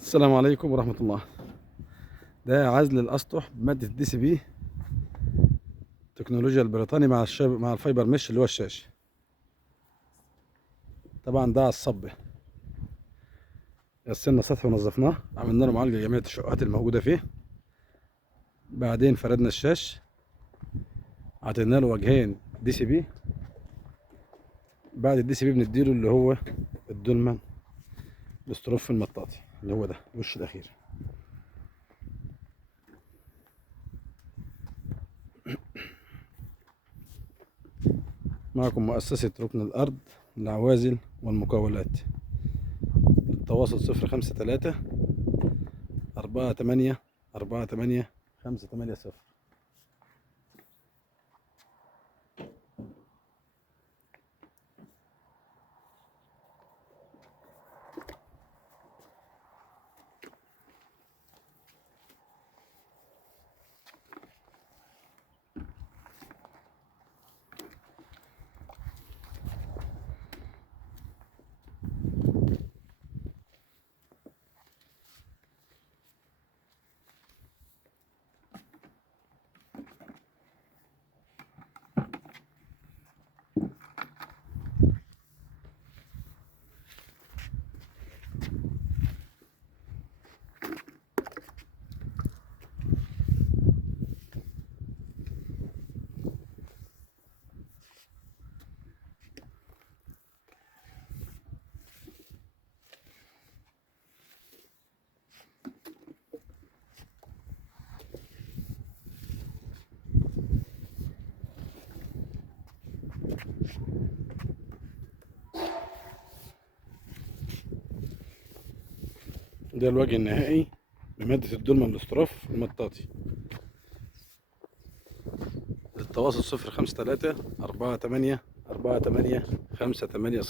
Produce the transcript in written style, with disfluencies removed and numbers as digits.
السلام عليكم ورحمة الله. ده عزل الأسطح بمادة دي سي بي تكنولوجيا البريطاني مع الفايبر مش اللي هو الشاشة. طبعا ده على الصب. غسلنا السطح ونظفناه، عملنا له معالجة لجميع التشققات الموجودة فيه. بعدين فردنا الشاش، عطينا له وجهين دي سي بي. بعد الدي سي بي بنديله اللي هو الدولمان الاستروف المطاطي اللي هو ده الوش الأخير. معكم مؤسسة ركن الأرض للعوازل والمقاولات. التواصل 053 48 580. ده الوجه النهائي بمادة الدولمان الاستروف المطاطي. التواصل 053 48 580.